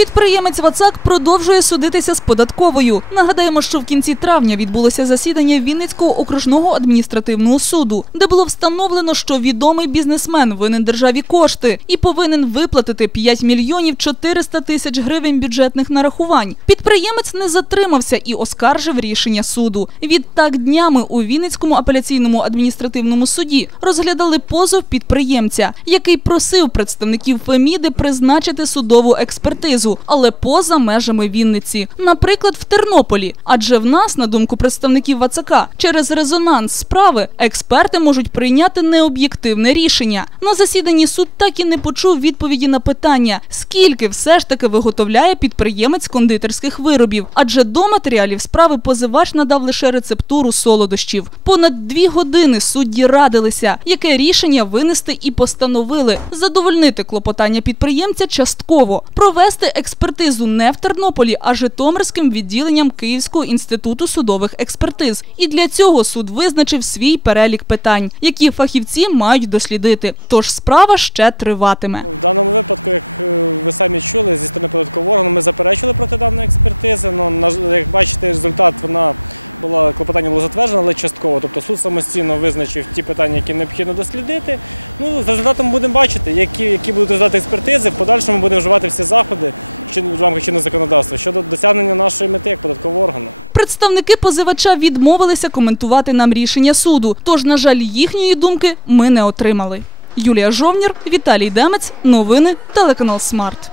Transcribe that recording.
Підприємець Вацак продовжує судитися з податковою. Нагадаємо, що в кінці травня відбулося засідання Вінницького окружного адміністративного суду, де було встановлено, що відомий бізнесмен винен державі кошти і повинен виплатити 5 мільйонів 400 тисяч гривень бюджетних нарахувань. Підприємець не затримався і оскаржив рішення суду. Відтак днями у Вінницькому апеляційному адміністративному суді розглядали позов підприємця, який просив представників Феміди призначити судову експертизу, але поза межами Вінниці, наприклад, в Тернополі. Адже в нас, на думку представників ВАЦК, через резонанс справи експерти можуть прийняти необ'єктивне рішення. На засіданні суд так і не почув відповіді на питання, скільки все ж таки виготовляє підприємець кондитерських виробів, адже до матеріалів справи позивач надав лише рецептуру солодощів. Понад дві години судді радилися, яке рішення винести і постановили задовольнити клопотання підприємця частково, провести експертизу не в Тернополі, а Житомирським відділенням Київського інституту судових експертиз. І для цього суд визначив свій перелік питань, які фахівці мають дослідити. Тож справа ще триватиме. В даному випадку, як е, ви самі чули, зі сторони податкового органу ми заперечили проти даної експертизи. Ну, як бачите, результат вона була клопотання було затверджено, але частково. Тобто суд самостійно визначив ті питання, які необхідно дослідити. Ну, за результатом будемо бачити, які, які будуть результати експертизи. В подальшому будемо вживати всі заходи в рамках чинного законодавства щодо досягнення нашої мети як податкового органу. Представники позивача відмовилися коментувати нам рішення суду. Тож, на жаль, їхньої думки ми не отримали. Юлія Жовнір, Віталій Демець, новини, телеканал Смарт.